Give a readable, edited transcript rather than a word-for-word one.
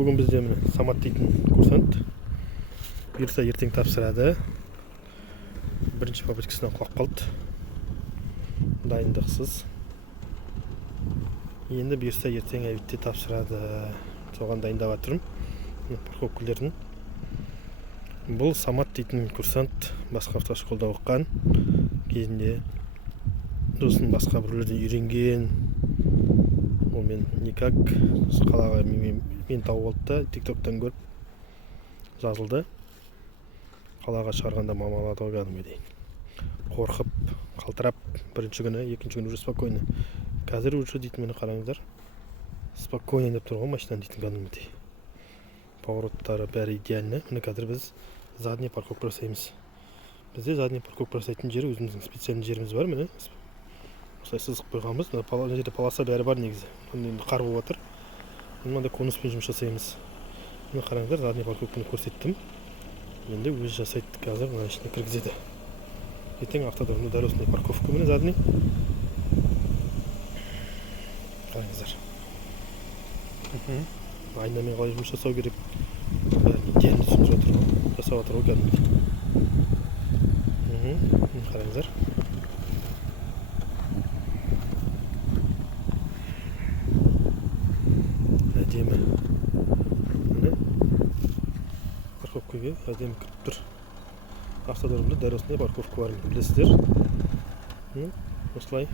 Бүгін бізде Самат дейтін курсант бұйырса ертең тапсырады. Бірінші попыткасынан құлап қалды. Дайындықсыз. Енді бұйырса ертең әбетте тапсырады. Соған дайындап жатырмын. Парковкалердің. Бұл Самат дейтін курсант басқа автошколда оқыған. Кезінде досын басқа біреулерден үйренген. Ол мен никак қалаға мен тауып алды да тиктоктан көріп жазылды. Қалаға шығарғанда мамалады ғой кәдімгідей. Қорқып, қалтырап, бірінші күні, екінші күні уже спокойно. Қазір уже дейтін мені қараңыздар. Спокойно деп тұр ғой машинадан дейтін кәдімгідей. Повороттары бәрі идеально. Міне қазір біз задний парковка жасаймыз. Бізде задний парковка жасайтын жері өзіміздің специальный жеріміз бар, міне. Осылай сызық қойғанбыз. Мына жерде полоса бәрі бар негізі. Енді қар болып жатыр. Мында конуспен жұмыс жасаймыз. Міне қараңыздар, задний парковканы көрсеттім. Енді өзі жасайды, қазір мына ішіне кіргізеді. Ертең автодромда дәл осындай парковка міне задний. Қараңыздар. Айнамен қалай жұмыс жасау керек. Бәрін идеально түсіндіріп жатыр ғой. Жасап жатыр ғой кәдімгідей. Қараңыздар. Әдемі. Міне парковкаға әдемі кіріп тұр. Автодромда дәл осындай парковка бар, білесіздер. Осылай